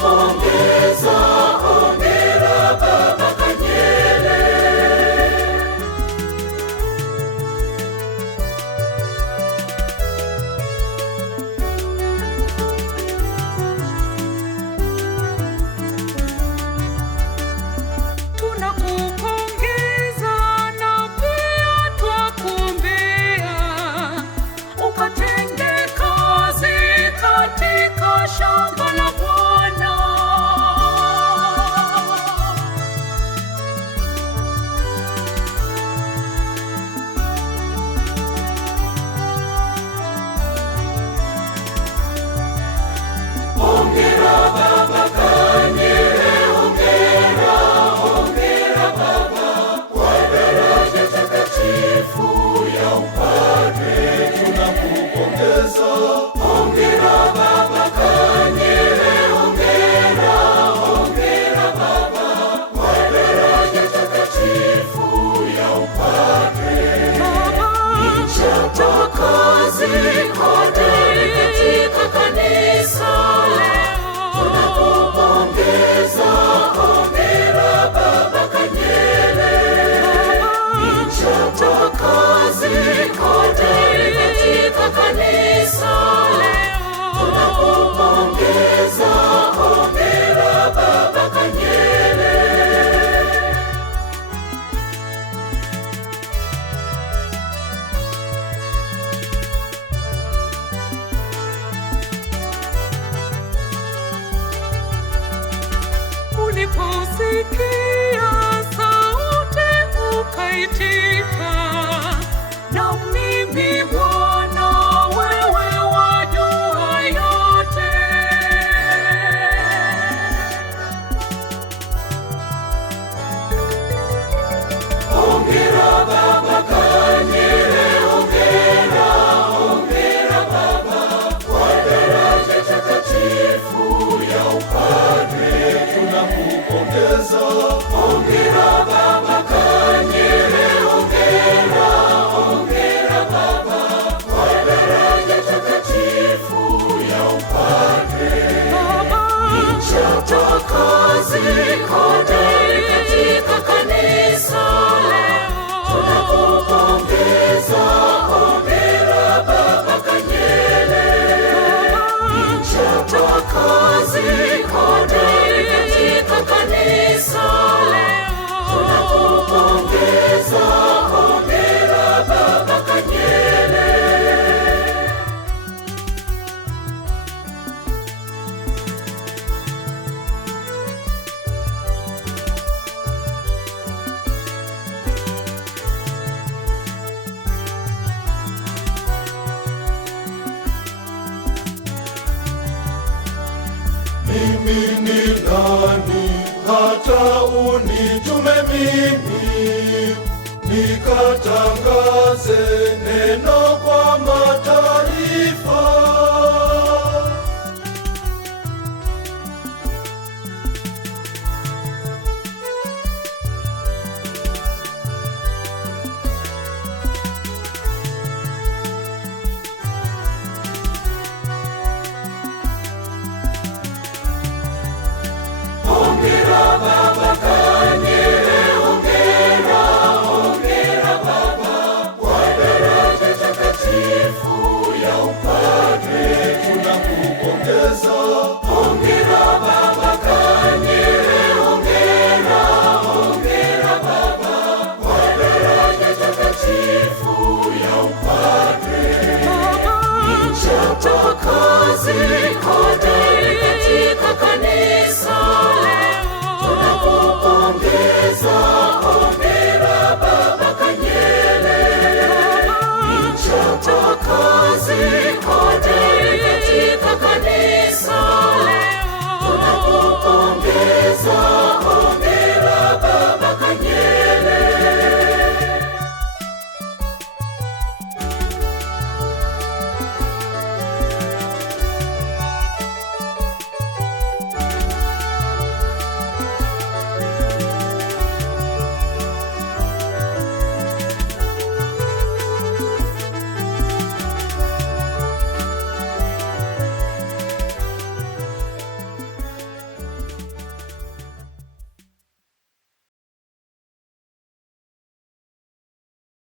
Tunakupongeza, hongera Baba Kanyele. Tunakupongeza na pia twakuombea ukatende kazi katika shamba la Bwana. Hongera Baba Kanyele, hongera, hongera Baba kwa daraja takatifu ya upadre. Tunakupongeza, hongera Baba Kanyele, hongera, hongera Baba kwa daraja takatifu ya upadre. Mchapakazi hodari katika kanisa, tunakupongeza, hongera Baba Kanyele. Mchapakazi hodari katika kanisa, tunakupongeza, hongera Baba Kanyele. Uliposikia sauti ukaitika, na mimi Bwana wewe wajua yote. Hongera Baba Kanyele, hongera, hongera Baba kwa daraja takatifu ya upadre. Tunakupongeza, hongera Baba Kanyele, hongera, hongera Baba kwa daraja takatifu ya upadre. Mchapakazi hodari katika kanisa, tunakupongeza, hongera Baba Kanyele. Mchapakazi hodari katika kanisa, tunakupongeza, hongera Baba Kanyele. Mimi ni nani hata unitume mimi nikatangaze neno